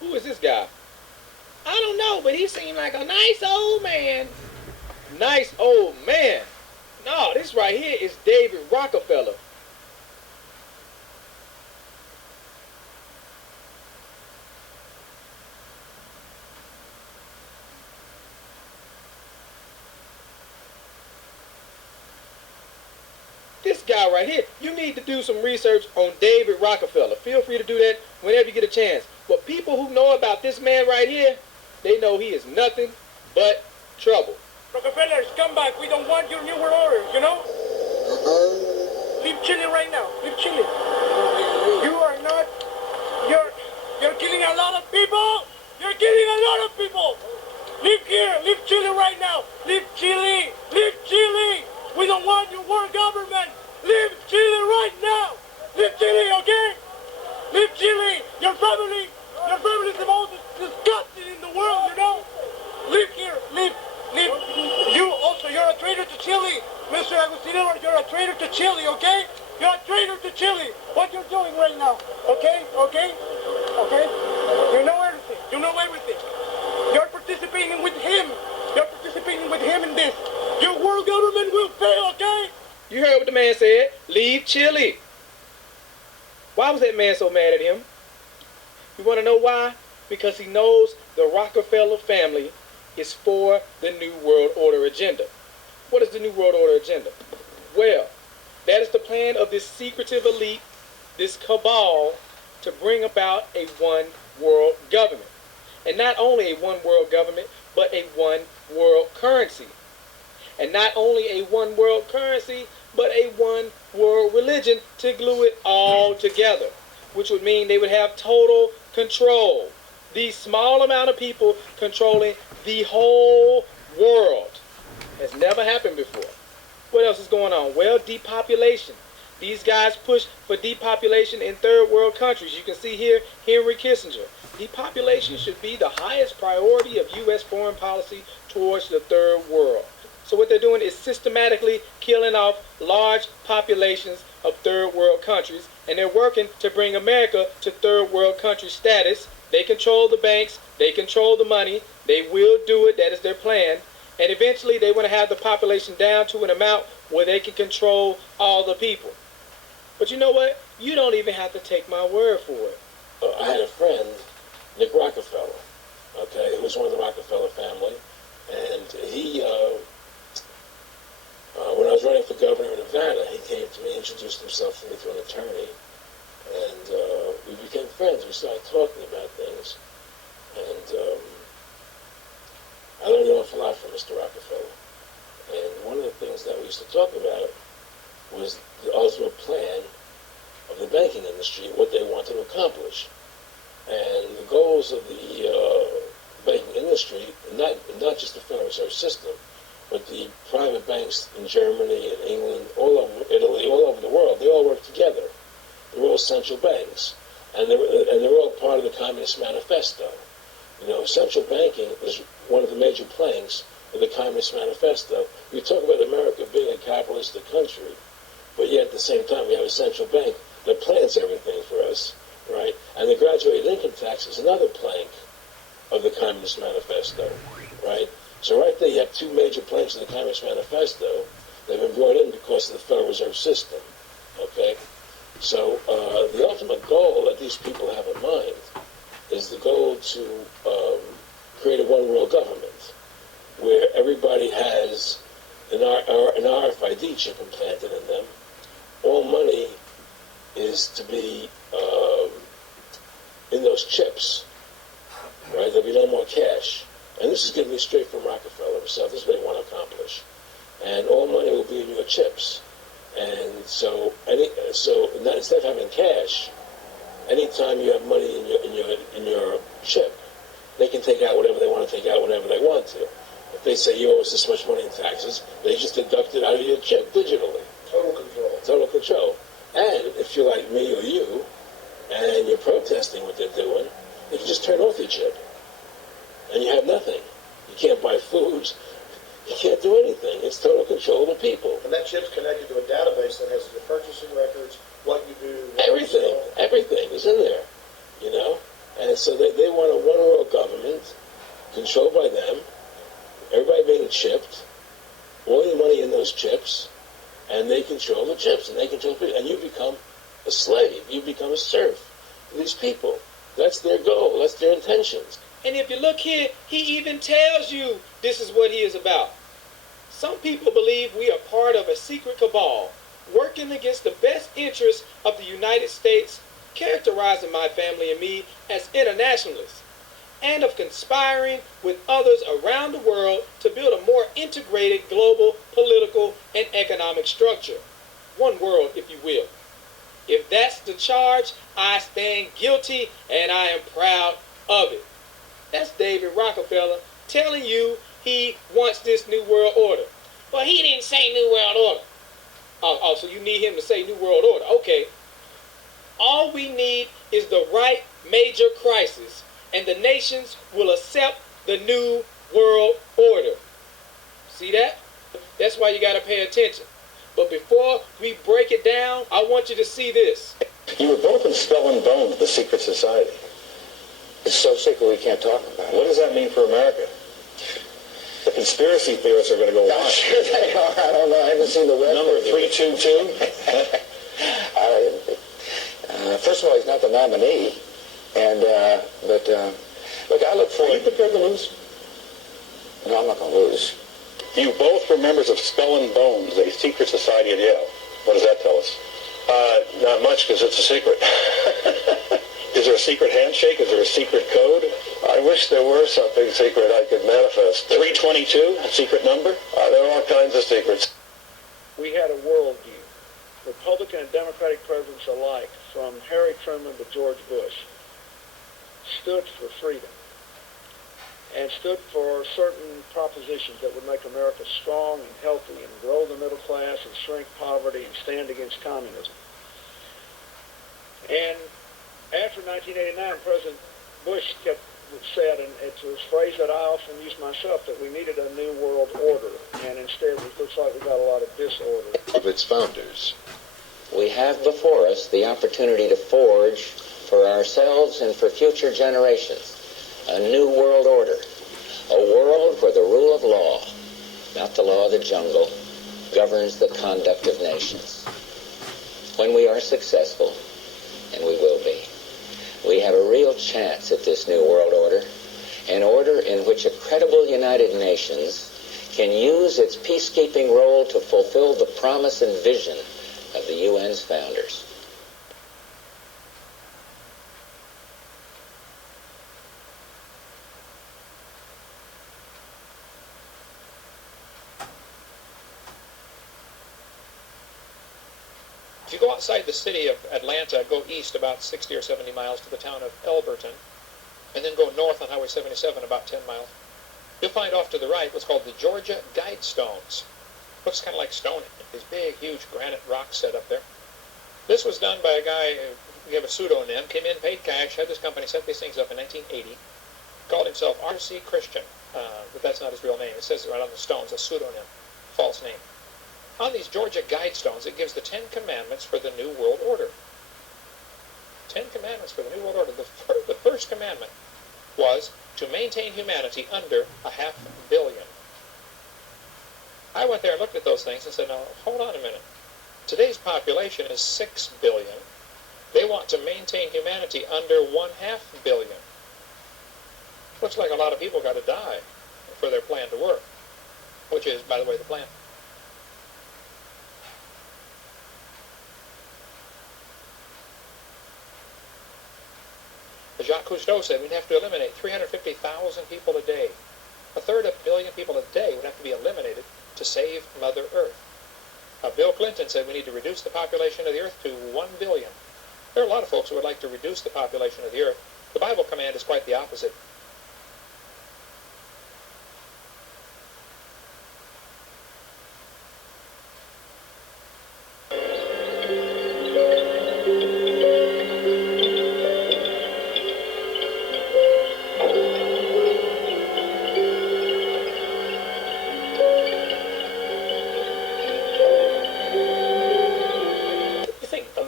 Who is this guy? I don't know, but he seemed like a nice old man. Nice old man. No, this right here is David Rockefeller. This guy right here, you need to do some research on David Rockefeller. Feel free to do that whenever you get a chance. But people who know about this man right here, they know he is nothing but trouble. Rockefellers, come back. We don't want your New World Order, you know? Leave Chile right now. Leave Chile. You are not... You're killing a lot of people. You're killing a lot of people. Leave here. Leave Chile right now. Leave Chile. Leave Chile. We don't want your world government. Leave Chile right now. Leave Chile, okay? Leave Chile. Your family is the most disgusting in the world, you know? Leave here. Leave. You also, you're a traitor to Chile. Mr. Agustino, you're a traitor to Chile, okay? You're a traitor to Chile. What you're doing right now, okay? Okay? Okay? You know everything. You know everything. You're participating with him. You're participating with him in this. Your world government will fail, okay? You heard what the man said. Leave Chile. Why was that man so mad at him? You want to know why? Because he knows the Rockefeller family is for the New World Order agenda. What is the New World Order agenda? Well, that is the plan of this secretive elite, this cabal, to bring about a one world government. And not only a one world government, but a one world currency. And not only a one world currency, but a one world religion to glue it all together, which would mean they would have total control. These small amount of people controlling the whole world has never happened before. What else is going on? Well, depopulation. These guys push for depopulation in third world countries. You can see here Henry Kissinger. Depopulation should be the highest priority of U.S. foreign policy towards the third world. So what they're doing is systematically killing off large populations of third world countries, and they're working to bring America to third world country status. They control the banks, they control the money, they will do it, that is their plan, and eventually they want to have the population down to an amount where they can control all the people. But you know what? You don't even have to take my word for it. I had a friend, Nick Rockefeller, okay, who was one of the Rockefeller family, and he, when I was running for governor in Nevada, he came to me, introduced himself to me to an attorney, and we became friends. We started talking about things, and I learned an awful lot from Mr. Rockefeller. And one of the things that we used to talk about was the ultimate plan of the banking industry, what they want to accomplish. And the goals of the banking industry, not just the Federal Reserve System, but the private banks in Germany and England, all over Italy, all over the world, they all work together. They're all central banks, and they're all part of the Communist Manifesto. You know, central banking is one of the major planks of the Communist Manifesto. We talk about America being a capitalistic country, but yet at the same time we have a central bank that plans everything for us, right? And the graduated income tax is another plank of the Communist Manifesto, right? So right there you have two major planks of the Communist Manifesto that have been brought in because of the Federal Reserve System, okay? So the ultimate goal that these people have in mind is the goal to create a one-world government where everybody has an RFID chip implanted in them. All money is to be in those chips, right? There'll be no more cash. And this is going to be straight from Rockefeller himself. This is what they want to accomplish. And all money will be in your chips. And so instead of having cash, anytime you have money in your chip, they can take out whatever they want to take out whenever they want to. If they say you owe us this much money in taxes, they just deduct it out of your chip digitally. Total control. Total control. And if you're like me or you, and you're protesting what they're doing, you can just turn off your chip. And you have nothing. You can't buy foods. You can't do anything. It's total control of the people. And that chip's connected to a database that has your purchasing records, what you do, Everything is in there, you know. And And so they want a one world government controlled by them, everybody being chipped, all the money in those chips, and they control the chips, and they control people, and you become a slave, you become a serf to these people. That's their goal, that's their intentions. And if you look here, he even tells you this is what he is about. Some people believe we are part of a secret cabal, working against the best interests of the United States, characterizing my family and me as internationalists, and of conspiring with others around the world to build a more integrated global political and economic structure. One world, if you will. If that's the charge, I stand guilty and I am proud of it. That's David Rockefeller telling you he wants this new world order. Well, he didn't say new world order. Oh, so you need him to say new world order. Okay. All we need is the right major crisis, and the nations will accept the new world order. See that? That's why you got to pay attention. But before we break it down, I want you to see this. You were both in Skull and Bones, the secret society. It's so secret we can't talk about it. What does that mean for America? The conspiracy theorists are going to go wild. Sure they are. I don't know. I haven't seen the web. Number 322? First of all, he's not the nominee. And, look, I look forward... Are you prepared to lose? No, I'm not going to lose. You both were members of Skull and Bones, a secret society at Yale. What does that tell us? Not much, because it's a secret. Is there a secret handshake? Is there a secret code? I wish there were something secret I could manifest. 322, a secret number? There are all kinds of secrets. We had a worldview, Republican and Democratic presidents alike, from Harry Truman to George Bush, stood for freedom and stood for certain propositions that would make America strong and healthy and grow the middle class and shrink poverty and stand against communism. And after 1989, President Bush said, and it's a phrase that I often use myself, that we needed a new world order, and instead it looks like we got a lot of disorder. Of its founders. We have before us the opportunity to forge for ourselves and for future generations a new world order, a world where the rule of law, not the law of the jungle, governs the conduct of nations. When we are successful, and we will be, we have a real chance at this new world order, an order in which a credible United Nations can use its peacekeeping role to fulfill the promise and vision of the UN's founders. If you go outside the city of Atlanta, go east about 60 or 70 miles to the town of Elberton, and then go north on Highway 77 about 10 miles, you'll find off to the right what's called the Georgia Guidestones. Looks kind of like Stonehenge. These big, huge granite rocks set up there. This was done by a guy, we have a pseudonym, came in, paid cash, had this company set these things up in 1980, called himself R.C. Christian, but that's not his real name. It says right on the stones, a pseudonym, false name. On these Georgia Guidestones, it gives the 10 Commandments for the New World Order. 10 Commandments for the New World Order. The first commandment was to maintain humanity under 500 million. I went there and looked at those things and said, now, hold on a minute. Today's population is 6 billion. They want to maintain humanity under 1/2 billion. Looks like a lot of people got to die for their plan to work, which is, by the way, the plan. Jacques Cousteau said we'd have to eliminate 350,000 people a day. 1/3 billion people a day would have to be eliminated to save Mother Earth. Bill Clinton said we need to reduce the population of the Earth to 1 billion. There are a lot of folks who would like to reduce the population of the Earth. The Bible command is quite the opposite.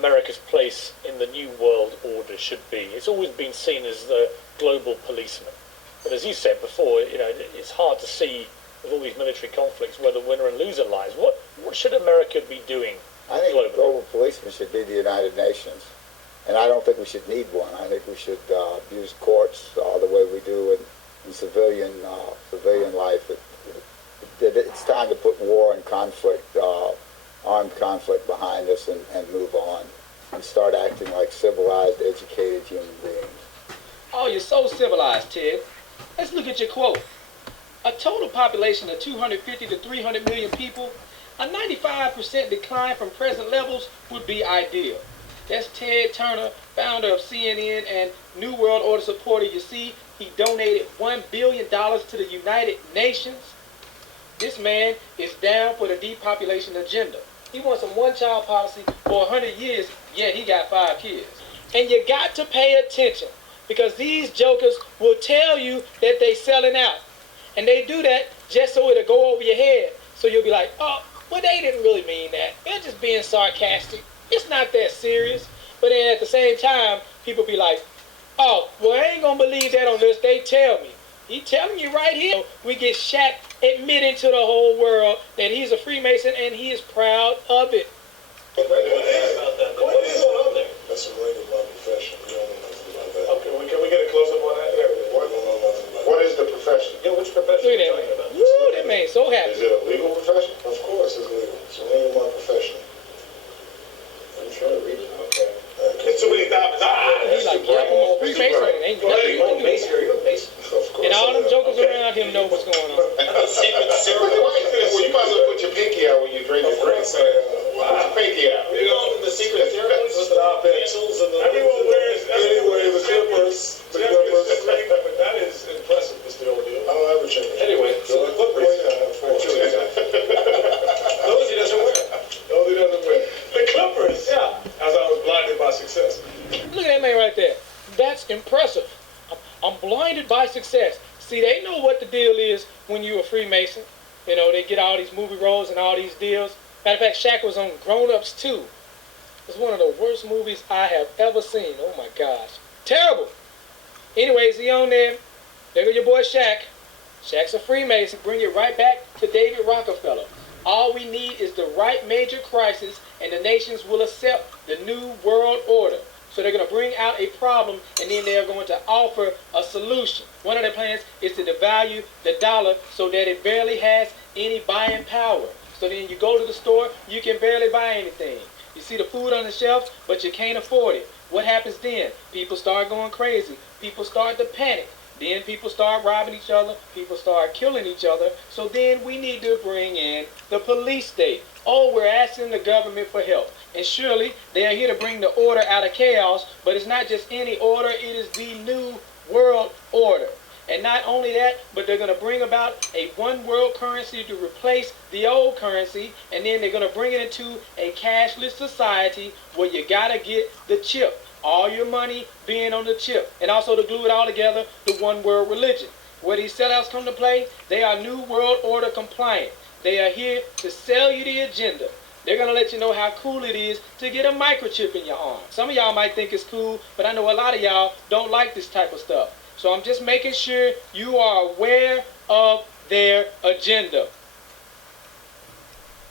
America's place in the New World Order should be. It's always been seen as the global policeman. But as you said before, it's hard to see with all these military conflicts where the winner and loser lies. What should America be doing? I think the global policeman should be the United Nations. And I don't think we should need one. I think we should use courts the way we do in civilian life. It's time to put war and conflict, armed conflict behind us and move on and start acting like civilized, educated human beings. Oh, you're so civilized, Ted. Let's look at your quote. A total population of 250 to 300 million people, a 95% decline from present levels would be ideal. That's Ted Turner, founder of CNN and New World Order supporter. You see, he donated $1 billion to the United Nations. This man is down for the depopulation agenda. He wants a one-child policy for 100 years, yet he got 5 kids. And you got to pay attention, because these jokers will tell you that they selling out. And they do that just so it'll go over your head. So you'll be like, oh, well, they didn't really mean that. They're just being sarcastic. It's not that serious. But then at the same time, people be like, oh, well, I ain't gonna believe that unless they tell me. He telling you right here. We get Shaq admitting to the whole world that he's a Freemason and he is proud of it. What is going on there? That's a ring of my profession. We don't know nothing about that. Okay, can we get a close-up on that? There we go. We don't know nothing about that. What is the profession? Yeah, which profession? Look at that man. Woo, that man's so happy. Is it a legal profession? Of course it's legal. It's a ring of my profession. I'm trying to read it. Okay. It's too many diamonds. He's like, yeah, I'm a Freemason and ain't nothing wrong with it. You're a Mason. Of course. And all them jokers around him know what's going on. Secret ceremony. Well, you might as well put your pinky out when you drink your drink. Put your pinky out. You know, the secret ceremony is the pencils and the... Everyone wears... Anyway, the clippers. The clippers. But that is impressive, Mr. O'Neill. I don't ever change. Anyway, so the clippers... Those he doesn't wear. Those he doesn't wear. The clippers. Yeah. As I was blinded by success. Look at that man right there. That's impressive. I'm blinded by success. See, they know what the deal is when you're a Freemason. You know, they get all these movie roles and all these deals. Matter of fact, Shaq was on Grown Ups 2. It's one of the worst movies I have ever seen. Oh my gosh. Terrible. Anyways, he on there. There go your boy Shaq. Shaq's a Freemason. Bring it right back to David Rockefeller. All we need is the right major crisis and the nations will accept the New World Order. So they're going to bring out a problem and then they're going to offer a solution. One of their plans is to devalue the dollar so that it barely has any buying power. So then you go to the store, you can barely buy anything. You see the food on the shelves, but you can't afford it. What happens then? People start going crazy. People start to panic. Then people start robbing each other. People start killing each other. So then we need to bring in the police state. Oh, we're asking the government for help. And surely they are here to bring the order out of chaos. But it's not just any order. It is the New World Order. And not only that, but they're going to bring about a one world currency to replace the old currency. And then they're going to bring it into a cashless society where you got to get the chip. All your money being on the chip. And also to glue it all together, the one world religion. Where these sellouts come to play, they are New World Order compliant. They are here to sell you the agenda. They're going to let you know how cool it is to get a microchip in your arm. Some of y'all might think it's cool, but I know a lot of y'all don't like this type of stuff. So I'm just making sure you are aware of their agenda.